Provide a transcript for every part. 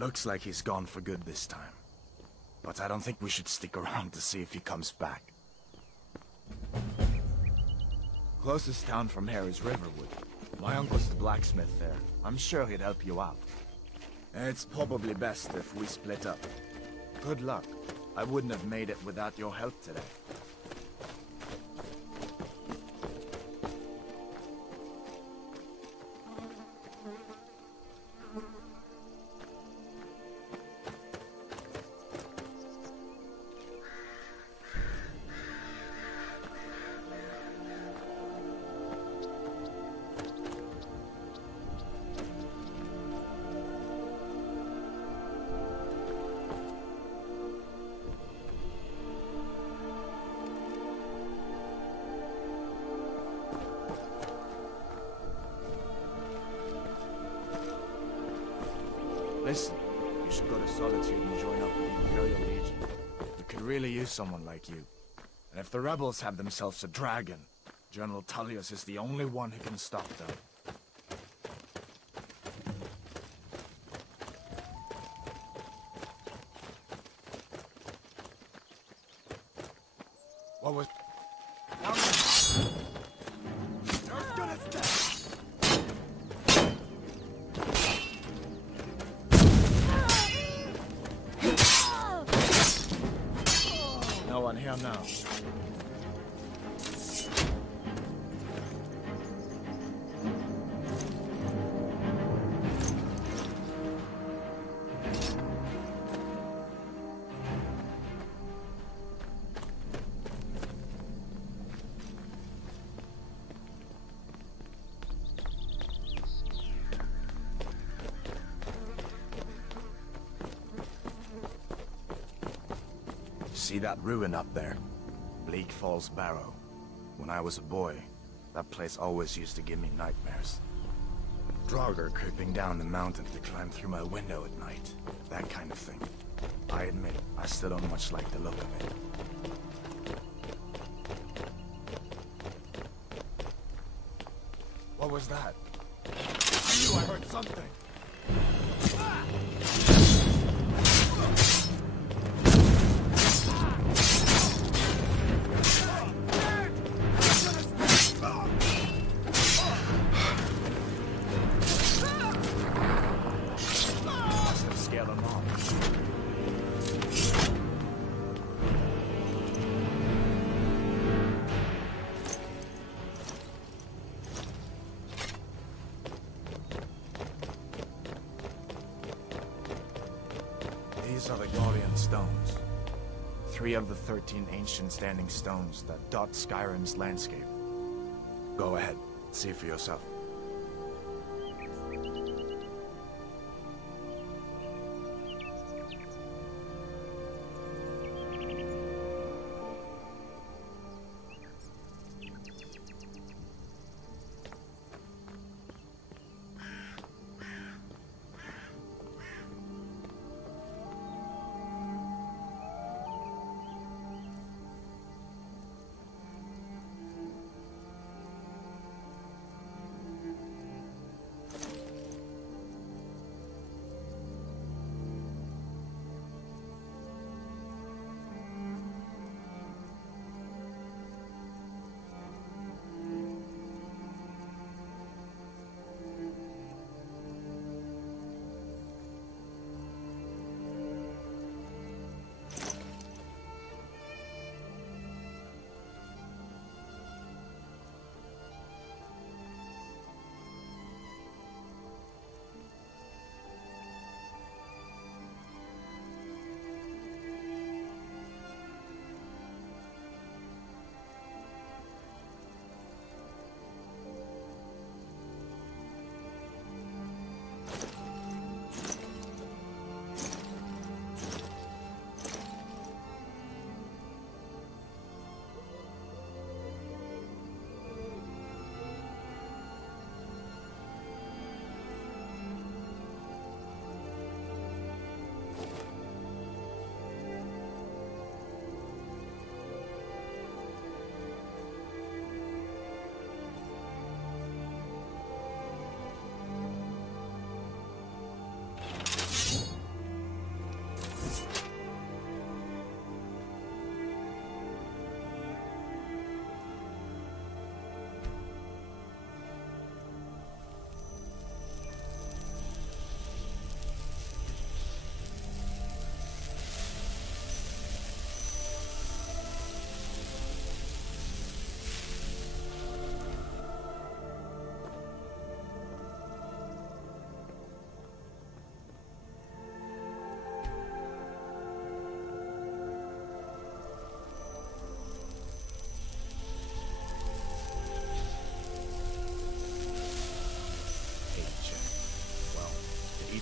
Looks like he's gone for good this time. But I don't think we should stick around to see if he comes back. Closest town from here is Riverwood. My uncle's the blacksmith there. I'm sure he'd help you out. It's probably best if we split up. Good luck. I wouldn't have made it without your help today. Listen, you should go to Solitude and join up with the Imperial Legion. We could really use someone like you. And if the rebels have themselves a dragon, General Tullius is the only one who can stop them. What was... No one here now. See that ruin up there? Bleak Falls Barrow. When I was a boy, that place always used to give me nightmares. Draugr creeping down the mountain to climb through my window at night. That kind of thing. I admit, I still don't much like the look of it. What was that? I knew I heard something! These are the Gaudian stones. 3 of the 13 ancient standing stones that dot Skyrim's landscape. Go ahead, see for yourself.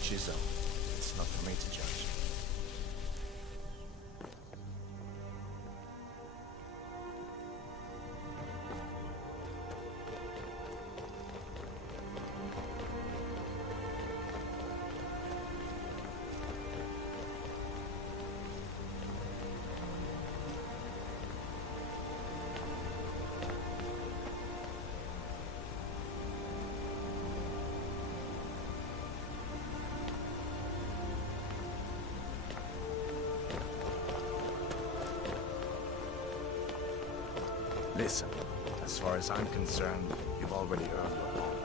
each his own. It's not for me to judge. Listen, as far as I'm concerned, you've already earned your bond.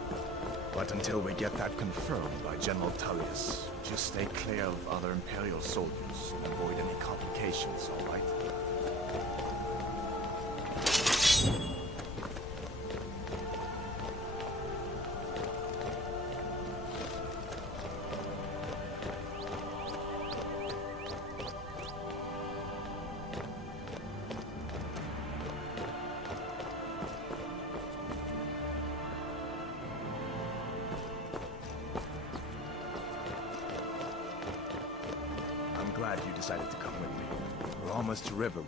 But until we get that confirmed by General Tullius, just stay clear of other Imperial soldiers and avoid any complications, all right? Glad you decided to come with me. We're almost to Riverwood.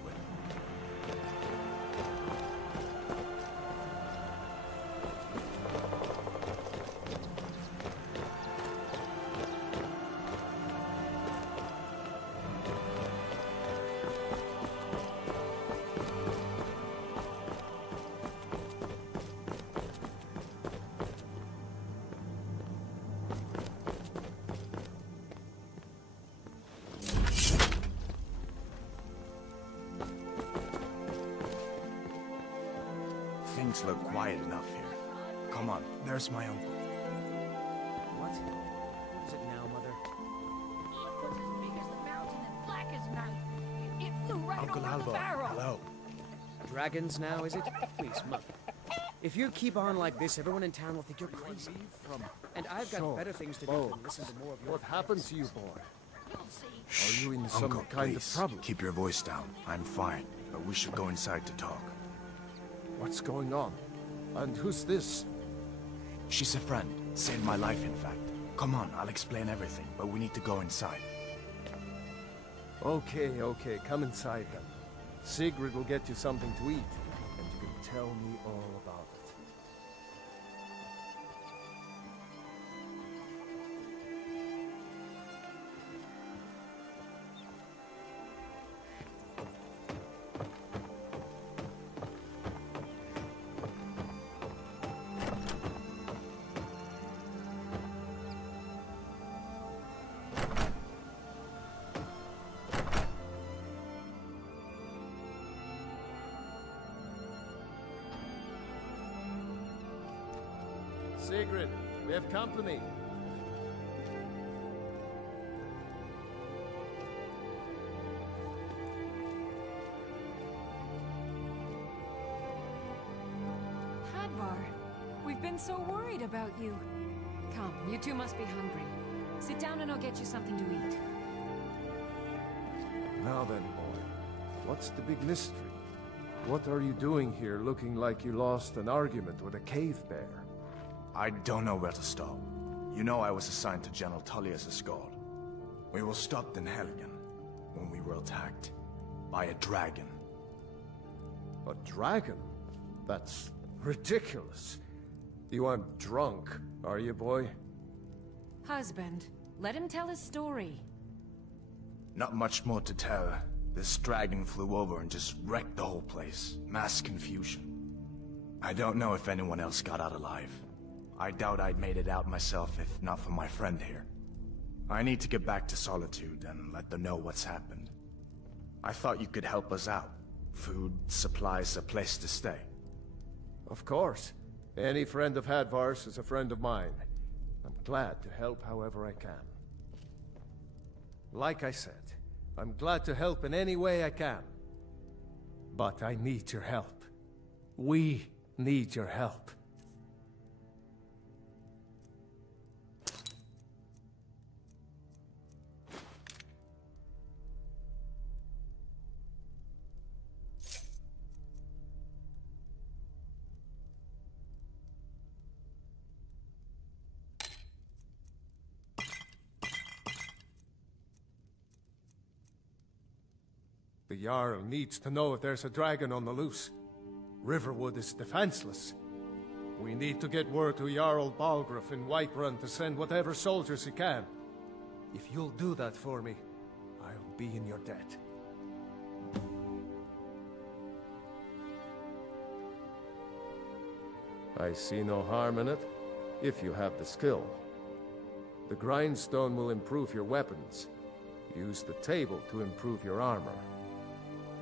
Things look quiet enough here. Come on, there's my uncle. What? What is it now, Mother? It was as big as the mountain and black as night. It flew right Uncle over Alvo, the barrel. hello. Dragons now, is it? Please, Mother. If you keep on like this, everyone in town will think you're crazy. And I've got better things to do than listen to more of your What happened to you, boy? You'll see. Are you in some Uncle, kind please, of trouble? keep your voice down. I'm fine, but we should go inside to talk. What's going on? And who's this? She's a friend. Saved my life, in fact. Come on, I'll explain everything, but we need to go inside. Okay, come inside then. Sigrid will get you something to eat, and you can tell me all about it. Sigrid, we have company. Hadvar, we've been so worried about you. Come, you two must be hungry. Sit down and I'll get you something to eat. Now then, boy, what's the big mystery? What are you doing here looking like you lost an argument with a cave bear? I don't know where to stop. You know I was assigned to General Tullius' guard. We were stopped in Helgen when we were attacked by a dragon. A dragon? That's ridiculous. You aren't drunk, are you, boy? Husband, let him tell his story. Not much more to tell. This dragon flew over and just wrecked the whole place. Mass confusion. I don't know if anyone else got out alive. I doubt I'd made it out myself if not for my friend here. I need to get back to Solitude and let them know what's happened. I thought you could help us out. Food, supplies, a place to stay. Of course. Any friend of Hadvar's is a friend of mine. I'm glad to help however I can. Like I said, I'm glad to help in any way I can. But I need your help. We need your help. The Jarl needs to know if there's a dragon on the loose. Riverwood is defenseless. We need to get word to Jarl Balgruuf in Whiterun to send whatever soldiers he can. If you'll do that for me, I'll be in your debt. I see no harm in it, if you have the skill. The grindstone will improve your weapons. Use the table to improve your armor.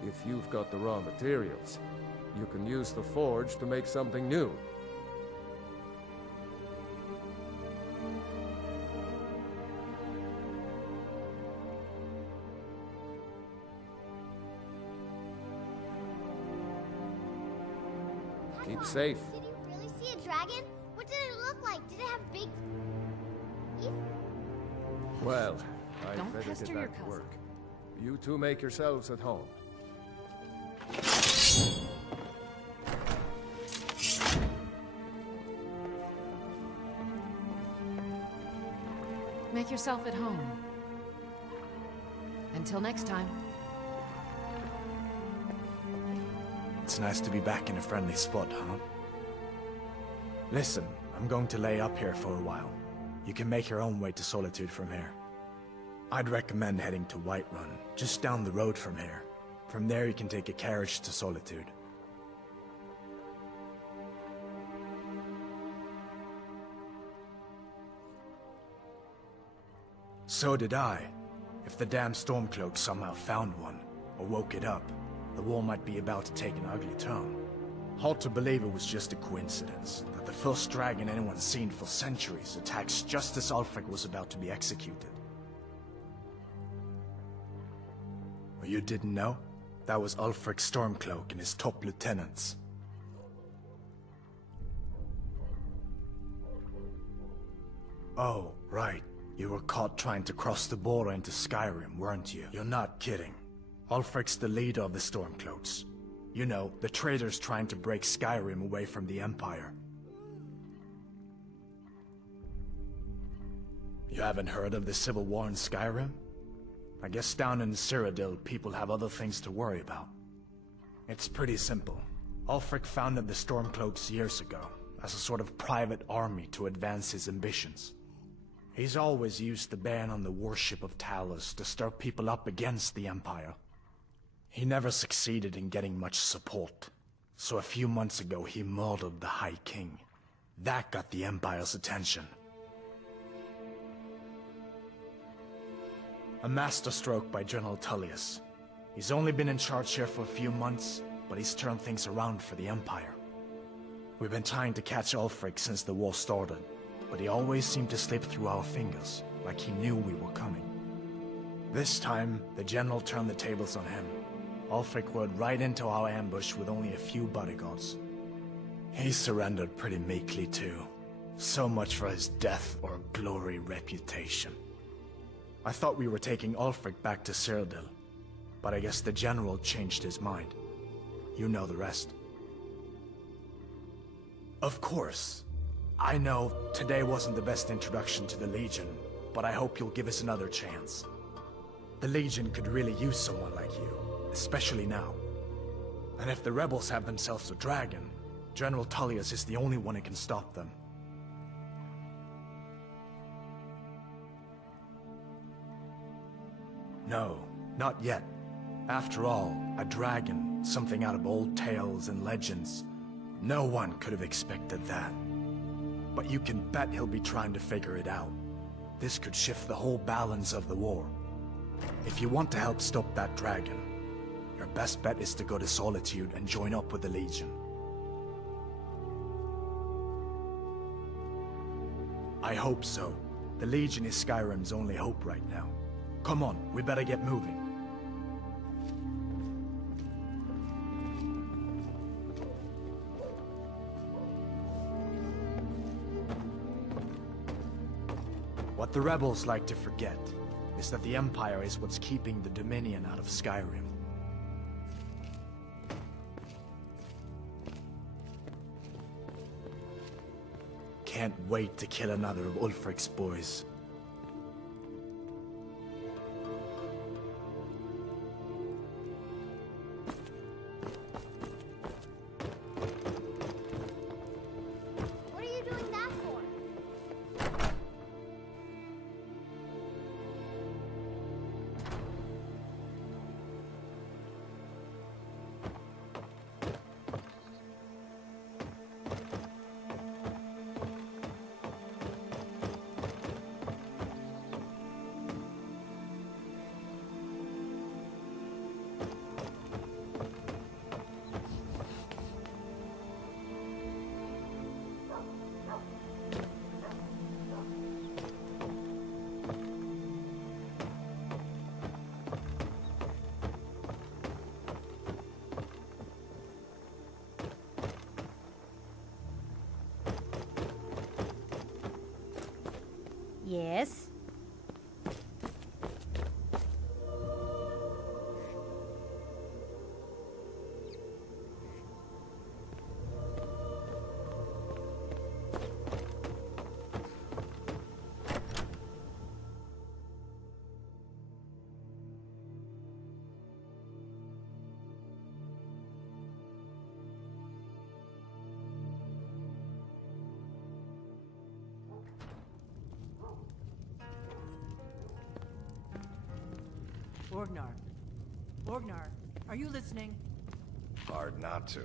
If you've got the raw materials, you can use the forge to make something new. Keep safe. Did you really see a dragon? What did it look like? Did it have big teeth? Well, I'd Don't better pester get your back to cousin. work. You two make yourselves at home. Make yourself at home. Until next time. It's nice to be back in a friendly spot, huh? Listen, I'm going to lay up here for a while. You can make your own way to Solitude from here. I'd recommend heading to Whiterun, just down the road from here. From there you can take a carriage to Solitude. So did I. If the damn Stormcloak somehow found one, or woke it up, the war might be about to take an ugly turn. Hard to believe it was just a coincidence, that the first dragon anyone's seen for centuries attacks just as Ulfric was about to be executed. Or you didn't know? That was Ulfric's Stormcloak and his top lieutenants. Oh, right. You were caught trying to cross the border into Skyrim, weren't you? You're not kidding. Ulfric's the leader of the Stormcloaks. You know, the traitors trying to break Skyrim away from the Empire. You haven't heard of the civil war in Skyrim? I guess down in Cyrodiil, people have other things to worry about. It's pretty simple. Ulfric founded the Stormcloaks years ago, as a sort of private army to advance his ambitions. He's always used the ban on the worship of Talos to stir people up against the Empire. He never succeeded in getting much support, so a few months ago he murdered the High King. That got the Empire's attention. A masterstroke by General Tullius. He's only been in charge here for a few months, but he's turned things around for the Empire. We've been trying to catch Ulfric since the war started, but he always seemed to slip through our fingers, like he knew we were coming. This time, the General turned the tables on him. Ulfric rode right into our ambush with only a few bodyguards. He surrendered pretty meekly too. So much for his death or glory reputation. I thought we were taking Ulfric back to Cyrodiil, but I guess the General changed his mind. You know the rest. Of course. I know today wasn't the best introduction to the Legion, but I hope you'll give us another chance. The Legion could really use someone like you, especially now. And if the rebels have themselves a dragon, General Tullius is the only one who can stop them. No, not yet. After all, a dragon, something out of old tales and legends. No one could have expected that. But you can bet he'll be trying to figure it out. This could shift the whole balance of the war. If you want to help stop that dragon, your best bet is to go to Solitude and join up with the Legion. I hope so. The Legion is Skyrim's only hope right now. Come on, we better get moving. What the rebels like to forget is that the Empire is what's keeping the Dominion out of Skyrim. Can't wait to kill another of Ulfric's boys. Yes? Orgnar. Orgnar, are you listening? Hard not to.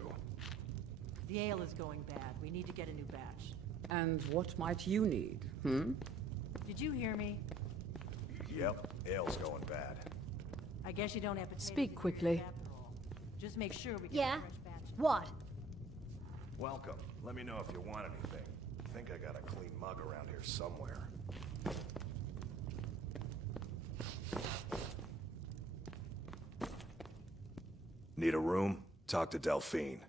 The ale is going bad. We need to get a new batch. And what might you need, hmm? Did you hear me? Yep, ale's going bad. I guess you don't have potatoes. Speak in your quickly. after all. Just make sure we get Yeah? a fresh batch. What? Welcome. Let me know if you want anything. I think I got a clean mug around here somewhere. Need a room? Talk to Delphine.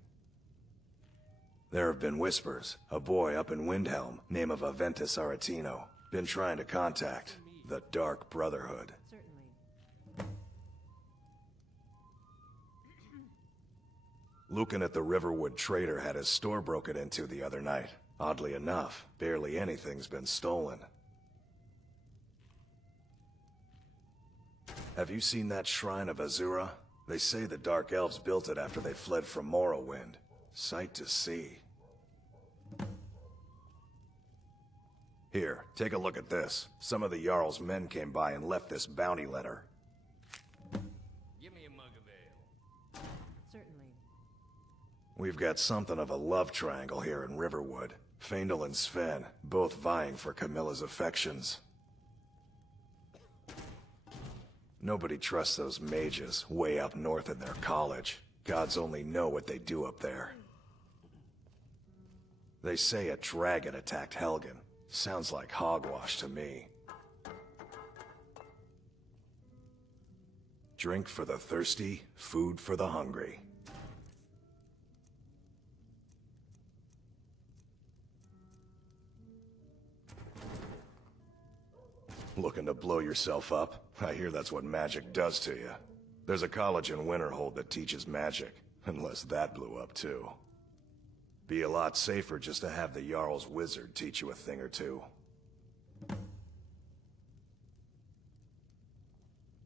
There have been whispers. A boy up in Windhelm, name of Aventus Aretino, been trying to contact the Dark Brotherhood. Certainly. Lucan at the Riverwood Trader had his store broken into the other night. Oddly enough, barely anything's been stolen. Have you seen that shrine of Azura? They say the Dark Elves built it after they fled from Morrowind. Sight to see. Here, take a look at this. Some of the Jarl's men came by and left this bounty letter. Give me a mug of ale. Certainly. We've got something of a love triangle here in Riverwood. Faendal and Sven, both vying for Camilla's affections. Nobody trusts those mages way up north in their college. Gods only know what they do up there. They say a dragon attacked Helgen. Sounds like hogwash to me. Drink for the thirsty, food for the hungry. Looking to blow yourself up? I hear that's what magic does to you. There's a college in Winterhold that teaches magic, unless that blew up too. Be a lot safer just to have the Jarl's wizard teach you a thing or two.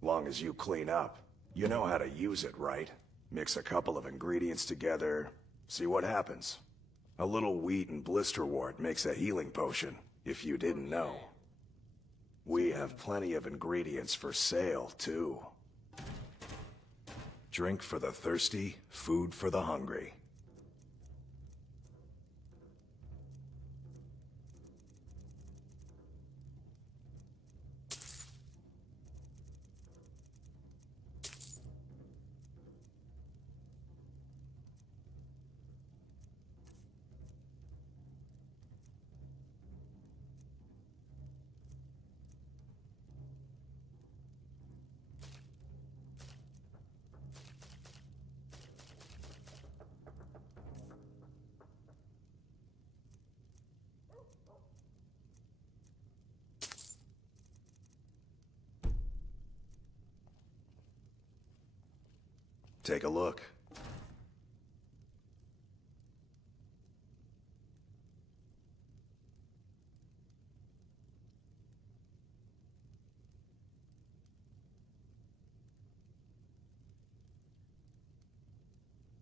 Long as you clean up. You know how to use it, right? Mix a couple of ingredients together, see what happens. A little wheat and blisterwort makes a healing potion, if you didn't know. We have plenty of ingredients for sale, too. Drink for the thirsty, food for the hungry. Take a look.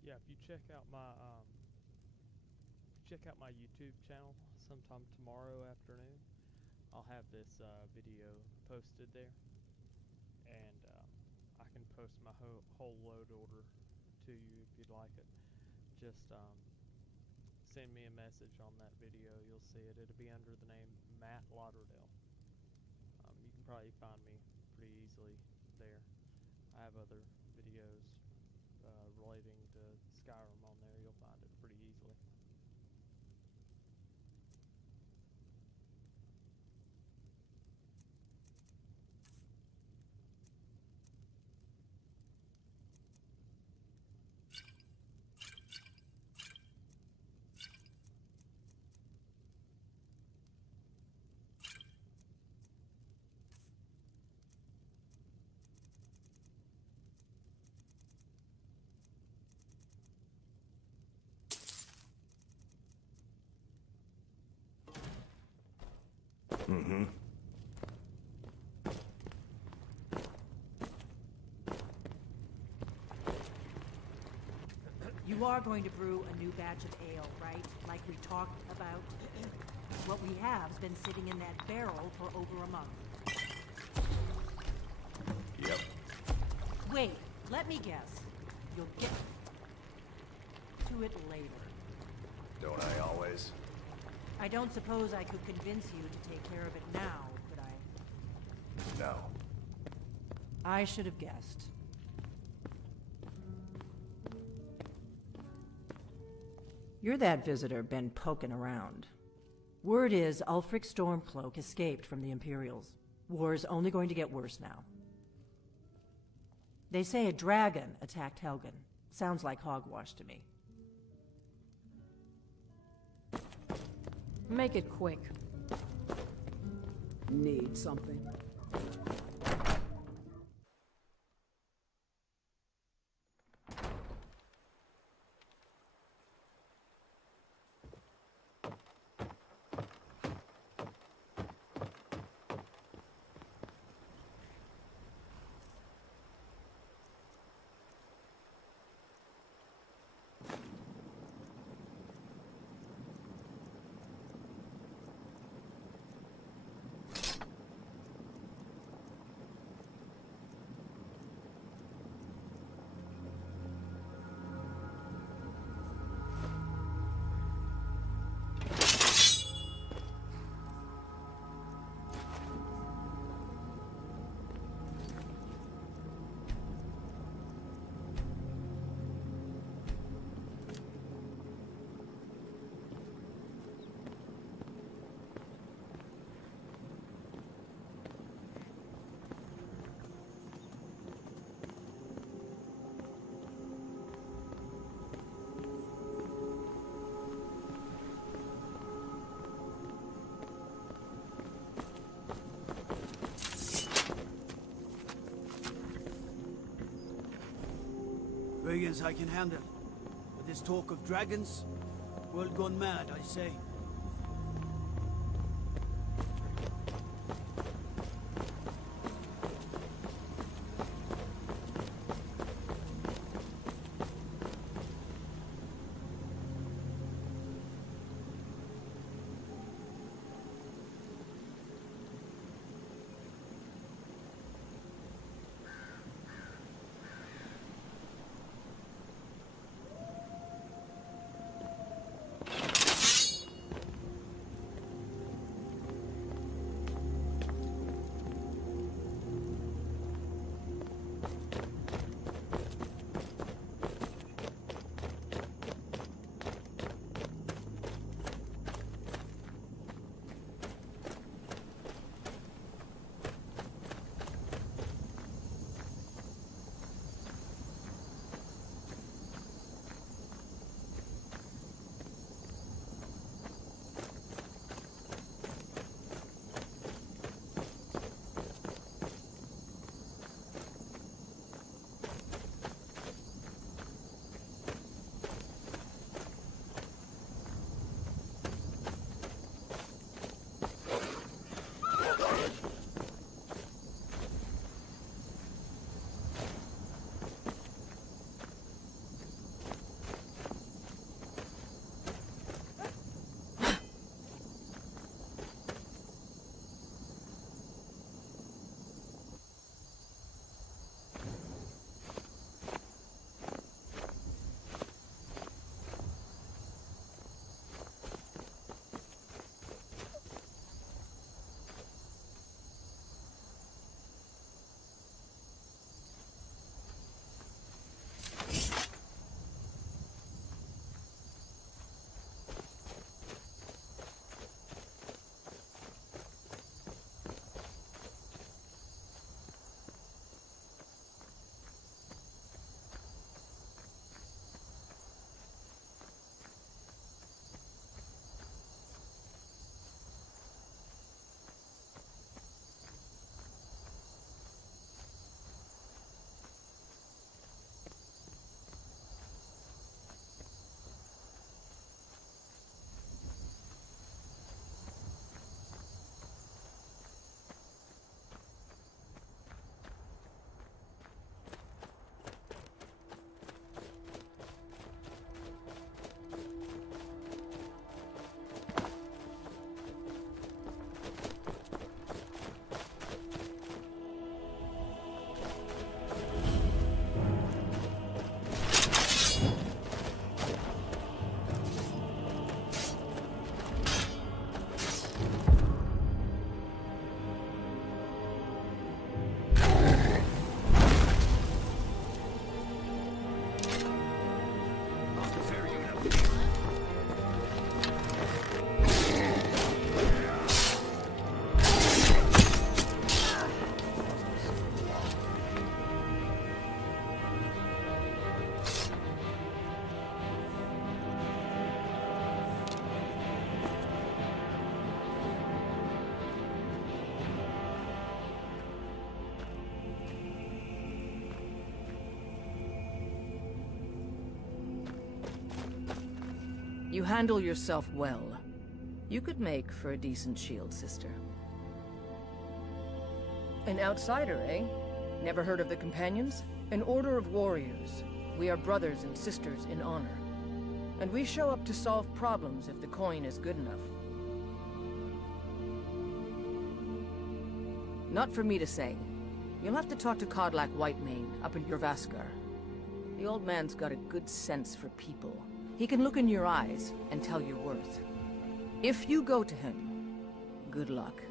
Yeah, if you check out my YouTube channel sometime tomorrow afternoon, I'll have this video posted there, and I can post my whole load order to you if you'd like it. Just send me a message on that video. You'll see it. It'll be under the name Matt Lauderdale. You can probably find me pretty easily there. I have other videos relating to Skyrim on there. You'll find it pretty easily. Mm-hmm. You are going to brew a new batch of ale, right? Like we talked about? What we have's been sitting in that barrel for over a month. Yep. Wait, let me guess. You'll get to it later. Don't I always? I don't suppose I could convince you to take care of it now, could I? No. I should have guessed. You're that visitor been poking around. Word is Ulfric Stormcloak escaped from the Imperials. War's only going to get worse now. They say a dragon attacked Helgen. Sounds like hogwash to me. Make it quick. Need something? Brigands I can handle. But this talk of dragons, world gone mad, I say. You handle yourself well. You could make for a decent shield sister. An outsider, eh? Never heard of the Companions? An order of warriors. We are brothers and sisters in honor. And we show up to solve problems if the coin is good enough. Not for me to say. You'll have to talk to Kodlak Whitemane up in Jorvaskar. The old man's got a good sense for people. He can look in your eyes and tell your worth. If you go to him, good luck.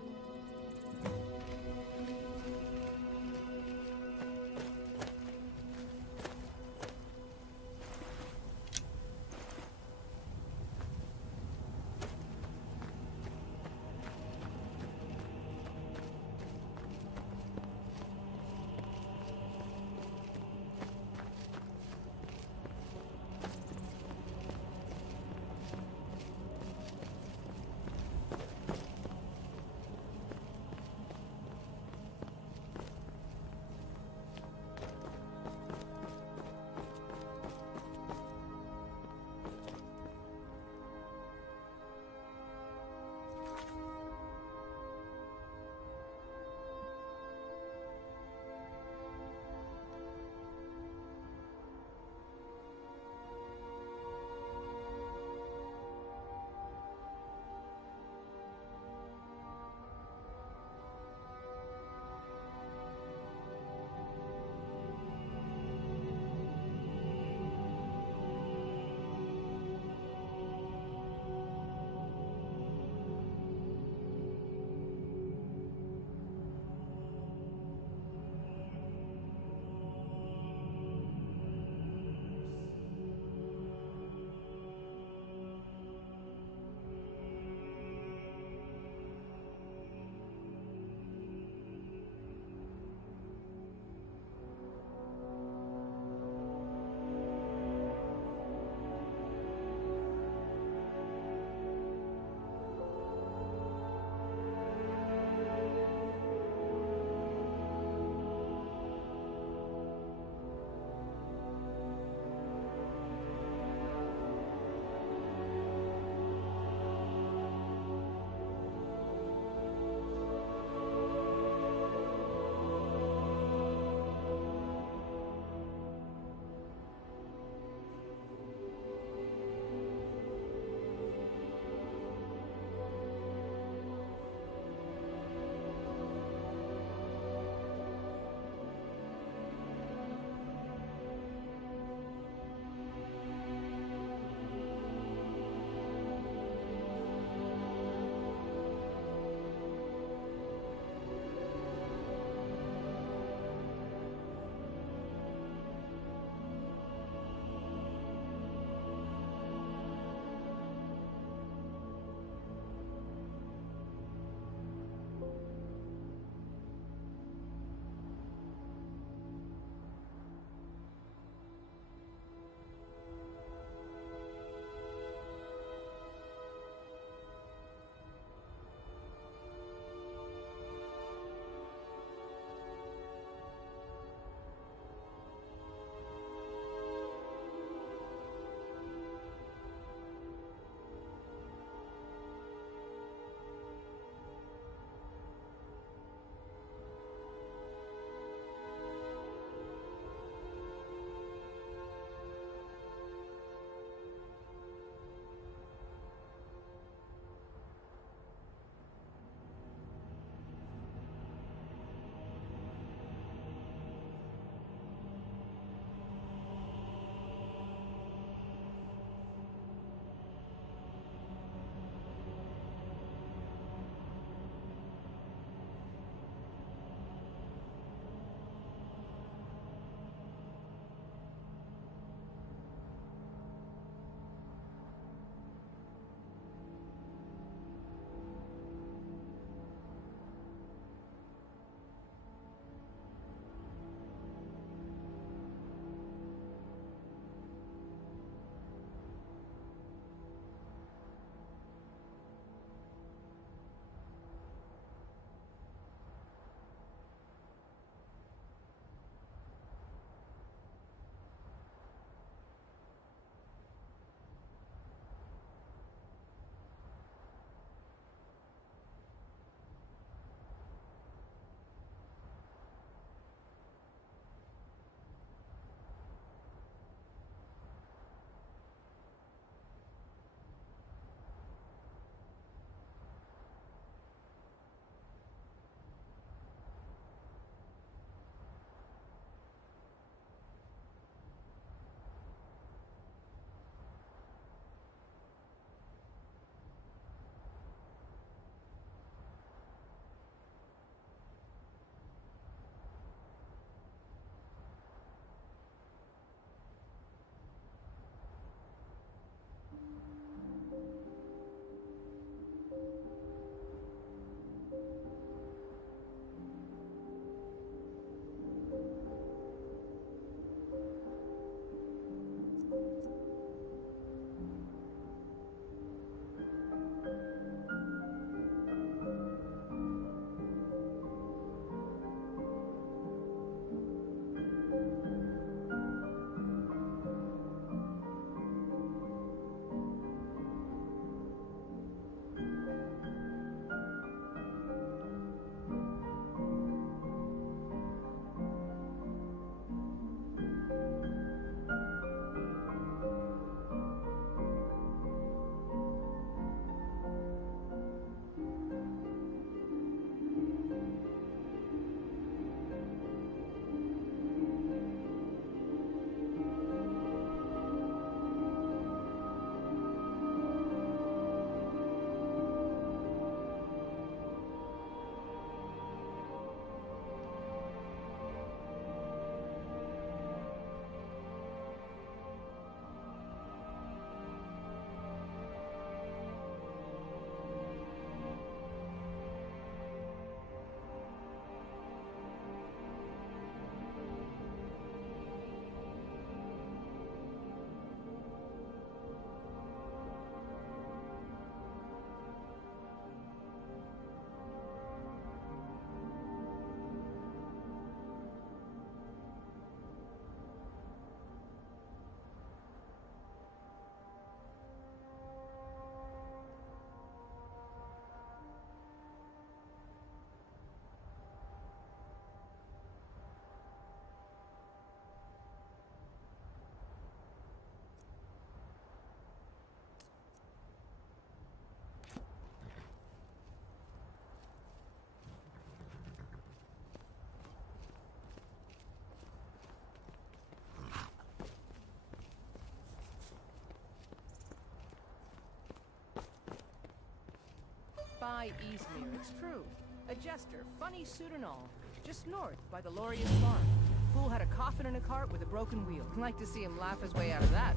nigh Eastmere, it's true. A jester, funny suit and all. Just north, by the Lorius farm. Fool had a coffin in a cart with a broken wheel. Like to see him laugh his way out of that.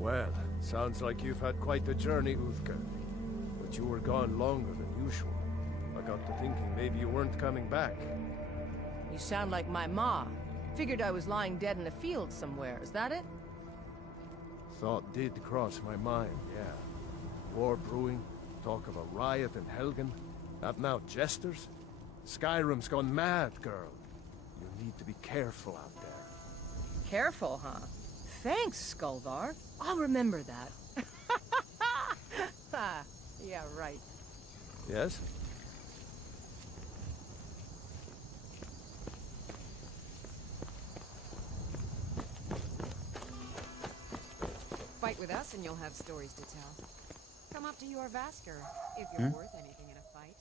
Well, sounds like you've had quite the journey, Uthka. But you were gone longer than usual. I got to thinking maybe you weren't coming back. You sound like my ma. Figured I was lying dead in a field somewhere, is that it? Thought did cross my mind, yeah. War brewing, talk of a riot in Helgen. That now jesters? Skyrim's gone mad, girl. You need to be careful out there. Careful, huh? Thanks, Skulvar. I'll remember that. Yeah, right. Yes? Fight with us and you'll have stories to tell. Come up to your Vasker, if you're worth anything in a fight.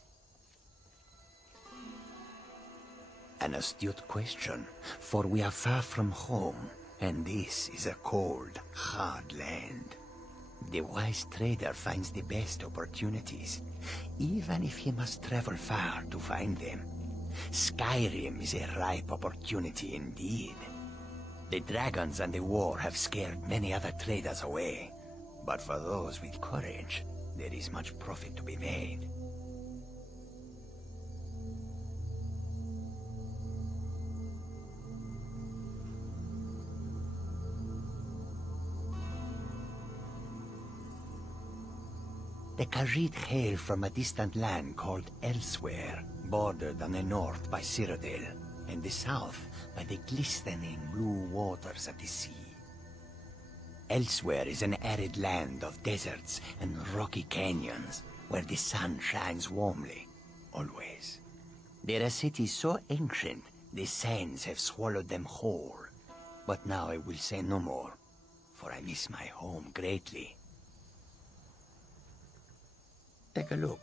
An astute question, for we are far from home, and this is a cold, hard land. The wise trader finds the best opportunities, even if he must travel far to find them. Skyrim is a ripe opportunity indeed. The dragons and the war have scared many other traders away, but for those with courage, there is much profit to be made. The Khajiit hail from a distant land called Elsewhere, bordered on the north by Cyrodiil, and the south by the glistening blue waters of the sea. Elsewhere is an arid land of deserts and rocky canyons, where the sun shines warmly, always. There are cities so ancient, the sands have swallowed them whole. But now I will say no more, for I miss my home greatly. Take a look.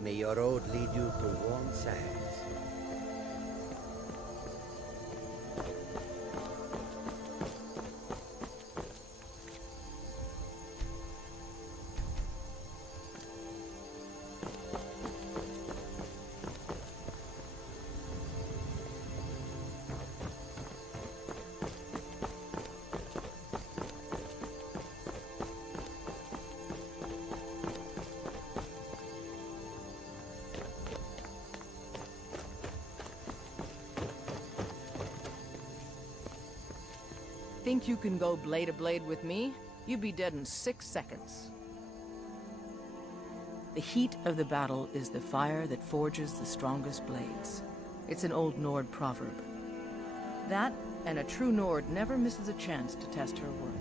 May your road lead you to warm sands. think you can go blade to blade with me? You'd be dead in 6 seconds. The heat of the battle is the fire that forges the strongest blades. It's an old Nord proverb. That, and a true Nord never misses a chance to test her worth.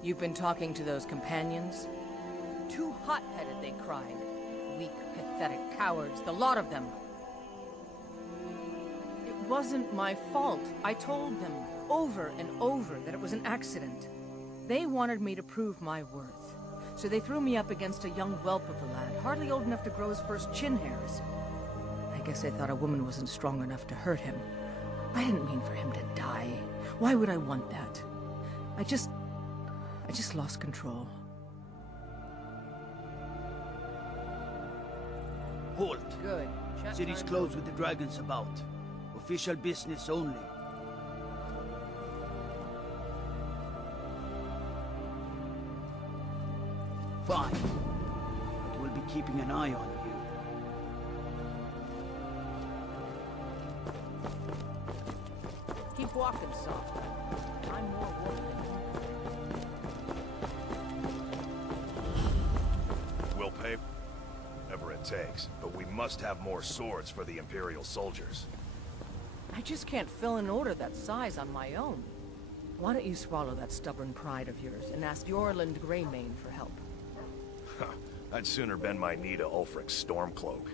You've been talking to those companions? Too hot-headed, they cried. Weak, pathetic cowards, the lot of them. It wasn't my fault. I told them over and over that it was an accident. They wanted me to prove my worth. So they threw me up against a young whelp of a lad, hardly old enough to grow his first chin hairs. I guess they thought a woman wasn't strong enough to hurt him. I didn't mean for him to die. Why would I want that? I just lost control. Halt. Good. City's closed with the dragons about. Official business only. Fine. But we'll be keeping an eye on you. Keep walking, soft. I'm more work than We'll pay whatever it takes, but we must have more swords for the Imperial soldiers. I just can't fill an order that size on my own. Why don't you swallow that stubborn pride of yours and ask Yorland Greymane for help? I'd sooner bend my knee to Ulfric's Stormcloak.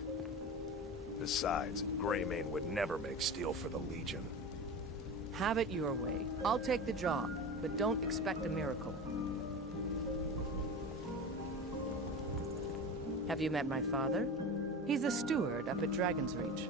Besides, Greymane would never make steel for the Legion. Have it your way. I'll take the job, but don't expect a miracle. Have you met my father? He's the steward up at Dragon's Reach.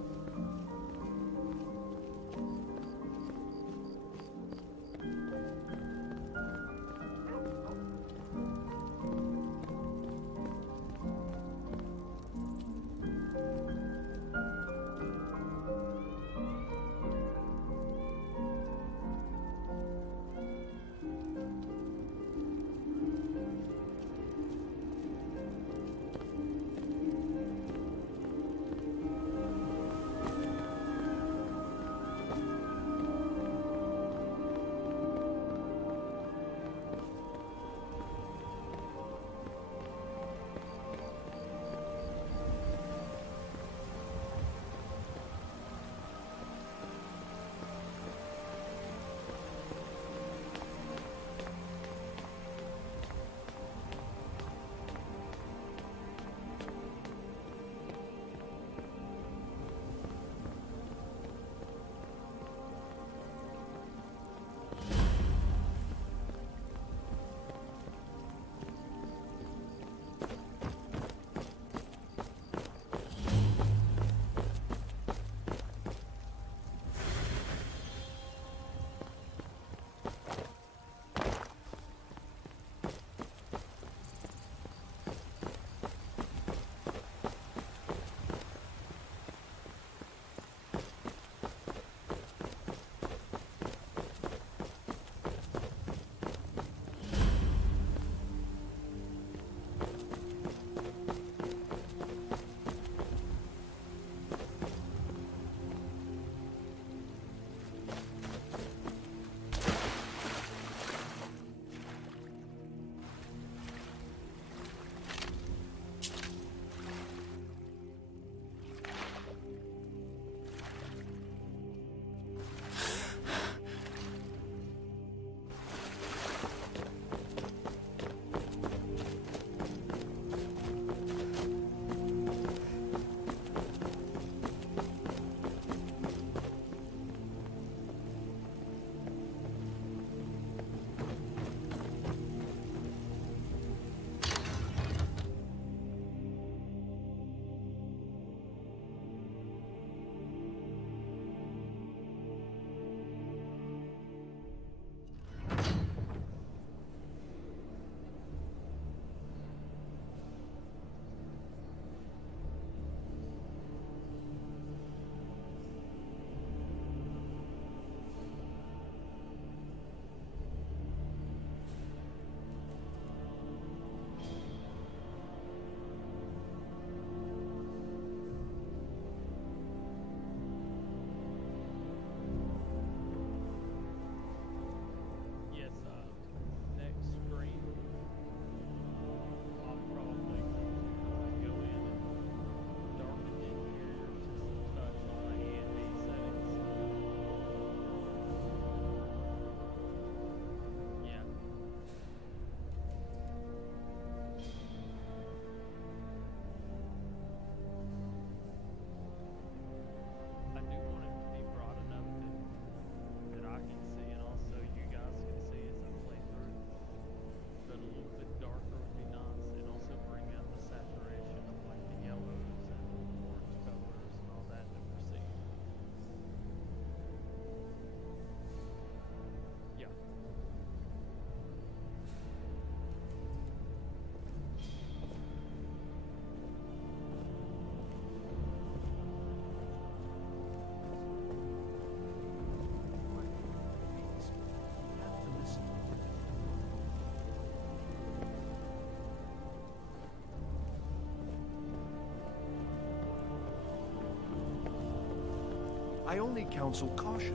I only counsel caution.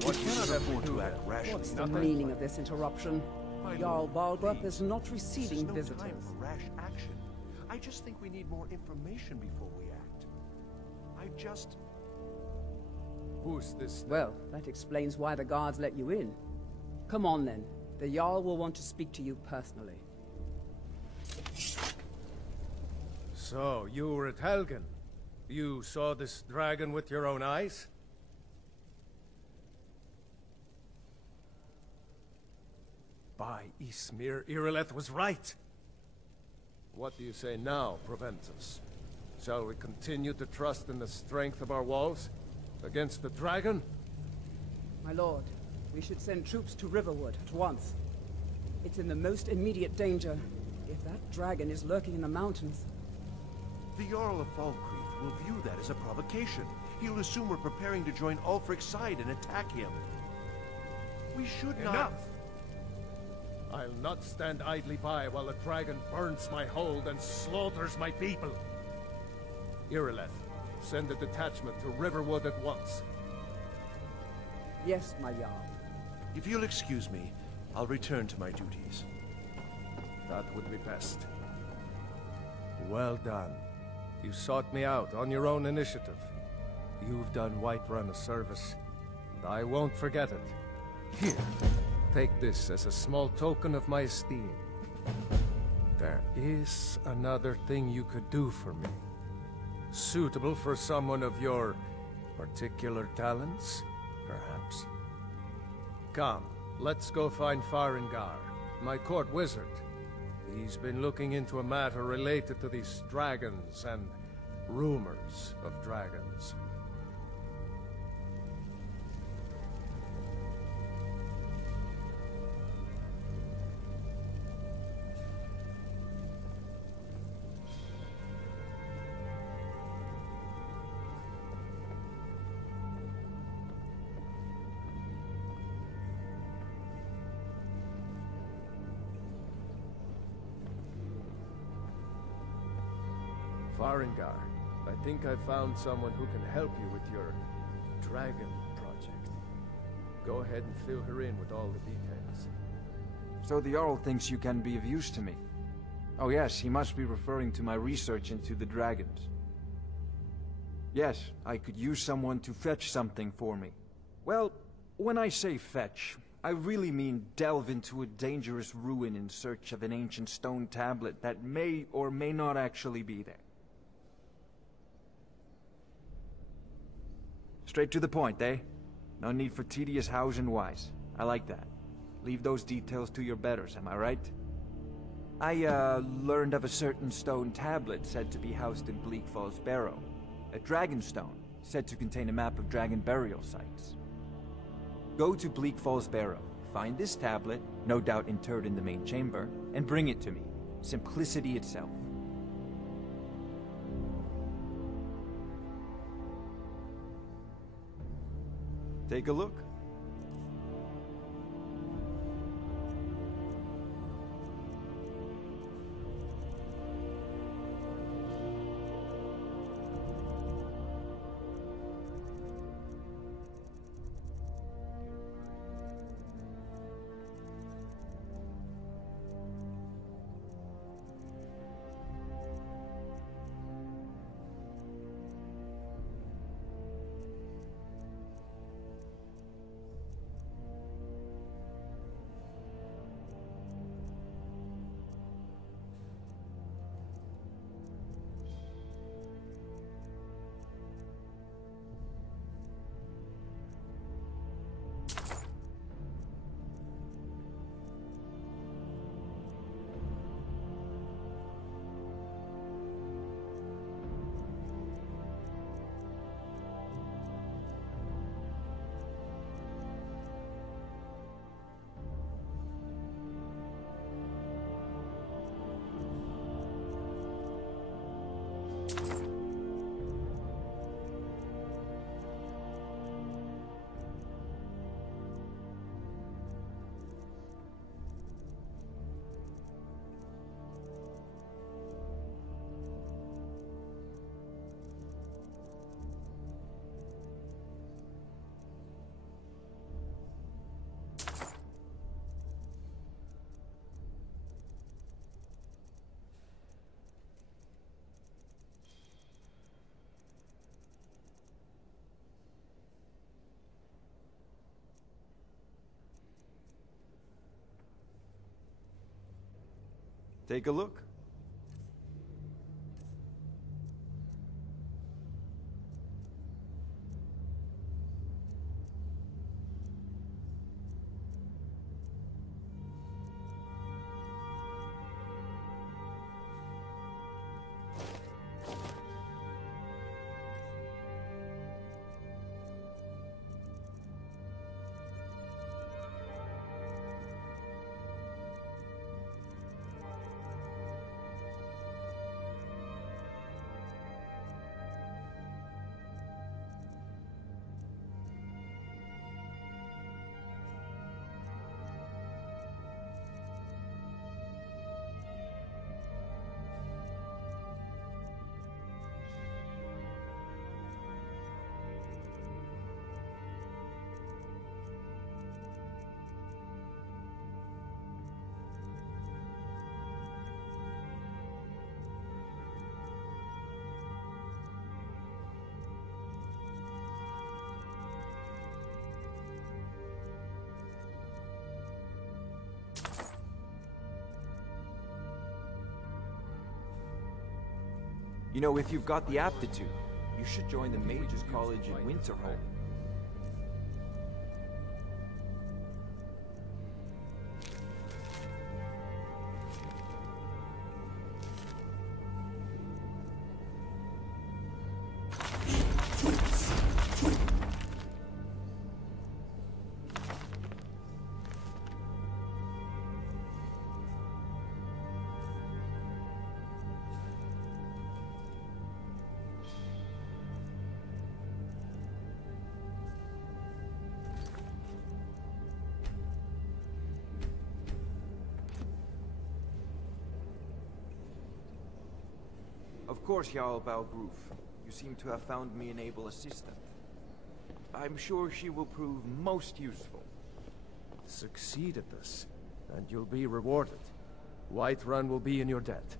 One cannot afford to act rashly. What's the meaning of this interruption? Jarl Balgrup is not receiving This is no time visitors. for rash action. I just think we need more information before we act. Who's this? Well, that explains why the guards let you in. Come on then. The Jarl will want to speak to you personally. So, you were at Helgen. You saw this dragon with your own eyes? By Ysmir, Irileth was right. What do you say now, Proventus? Shall we continue to trust in the strength of our walls? Against the dragon? My lord, we should send troops to Riverwood at once. It's in the most immediate danger. If that dragon is lurking in the mountains... The Jarl of Falkreath will view that as a provocation. He'll assume we're preparing to join Ulfric's side and attack him. We should not... Enough! I'll not stand idly by while the dragon burns my hold and slaughters my people. Irileth, send a detachment to Riverwood at once. Yes, my Jarl. If you'll excuse me, I'll return to my duties. That would be best. Well done. You sought me out on your own initiative. You've done Whiterun a service, and I won't forget it. Here, take this as a small token of my esteem. There is another thing you could do for me. Suitable for someone of your particular talents, perhaps. Come, let's go find Farengar, my court wizard. He's been looking into a matter related to these dragons and rumors of dragons. Farengar, I think I found someone who can help you with your dragon project. Go ahead and fill her in with all the details. So the Jarl thinks you can be of use to me. Oh yes, he must be referring to my research into the dragons. Yes, I could use someone to fetch something for me. Well, when I say fetch, I really mean delve into a dangerous ruin in search of an ancient stone tablet that may or may not actually be there. Straight to the point, eh? No need for tedious hows and whys. I like that. Leave those details to your betters, am I right? I, learned of a certain stone tablet said to be housed in Bleak Falls Barrow. A dragon stone, said to contain a map of dragon burial sites. Go to Bleak Falls Barrow, find this tablet, no doubt interred in the main chamber, and bring it to me. Simplicity itself. Take a look. Take a look. You know, if you've got the aptitude, you should join the Mages College in Winterhold. Of course, Jarl Balgruf. You seem to have found me an able assistant. I'm sure she will prove most useful. Succeed at this, and you'll be rewarded. Whiterun will be in your debt.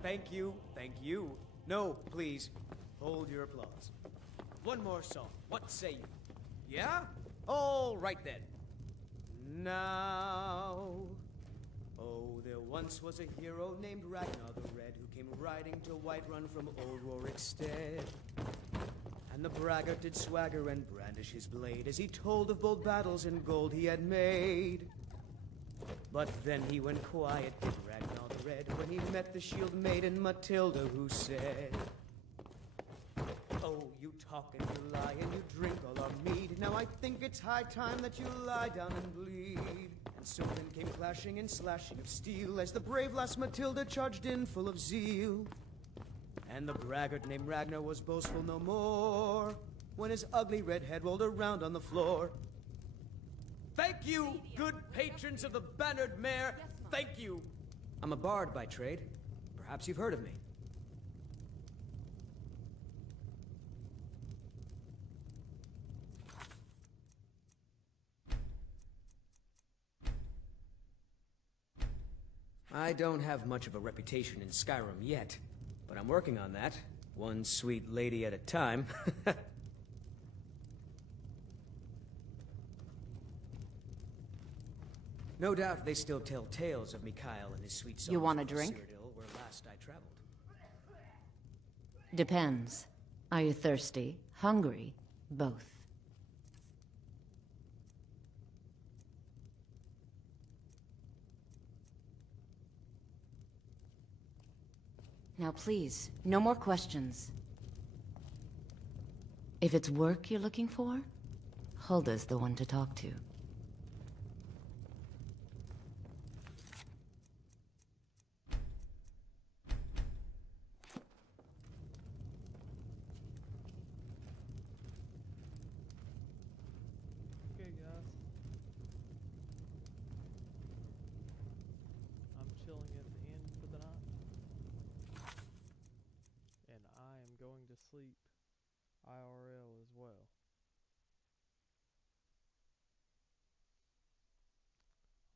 Thank you, thank you. No, please, hold your applause. One more song, what say you? Yeah? All right then. Now... Oh, there once was a hero named Ragnar the Red who came riding to Whiterun from old Rorikstead. And the braggart did swagger and brandish his blade as he told of bold battles and gold he had made. But then he went quiet, did Ragnar the Red, when he met the shield maiden Matilda, who said, "Oh, you talk and you lie and you drink all our mead. Now I think it's high time that you lie down and bleed." And so then came clashing and slashing of steel as the brave lass Matilda charged in full of zeal. And the braggart named Ragnar was boastful no more when his ugly red head rolled around on the floor. Thank you, good patrons of the Bannered Mare. Thank you. I'm a bard by trade. Perhaps you've heard of me. I don't have much of a reputation in Skyrim yet, but I'm working on that, one sweet lady at a time. No doubt they still tell tales of Mikhail and his sweet songs. You want a from drink? Cyrodiil, where last I traveled. Depends. Are you thirsty? Hungry? Both. Now please, no more questions. If it's work you're looking for, Hulda's the one to talk to. Okay, guys. I'm chilling at the inn for the night. And I am going to sleep IRL as well.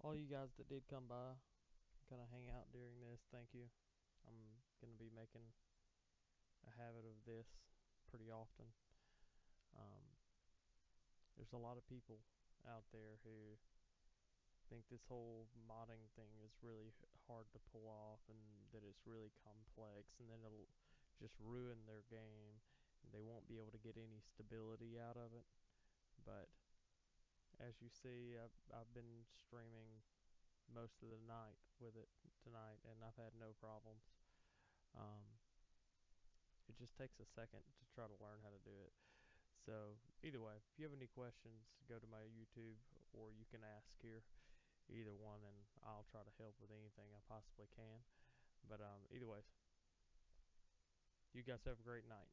All you guys that did come by, kind of hang out during this, thank you. I'm going to be making a habit of this pretty often. There's a lot of people out there who think this whole modding thing is really hard to pull off and that it's really complex and then it'll just ruin their game and they won't be able to get any stability out of it. But as you see, I've been streaming most of the night with it tonight and I've had no problems. It just takes a second to try to learn how to do it. So either way, if you have any questions, go to my YouTube or you can ask here, either one, and I'll try to help with anything I possibly can. But either ways, you guys have a great night.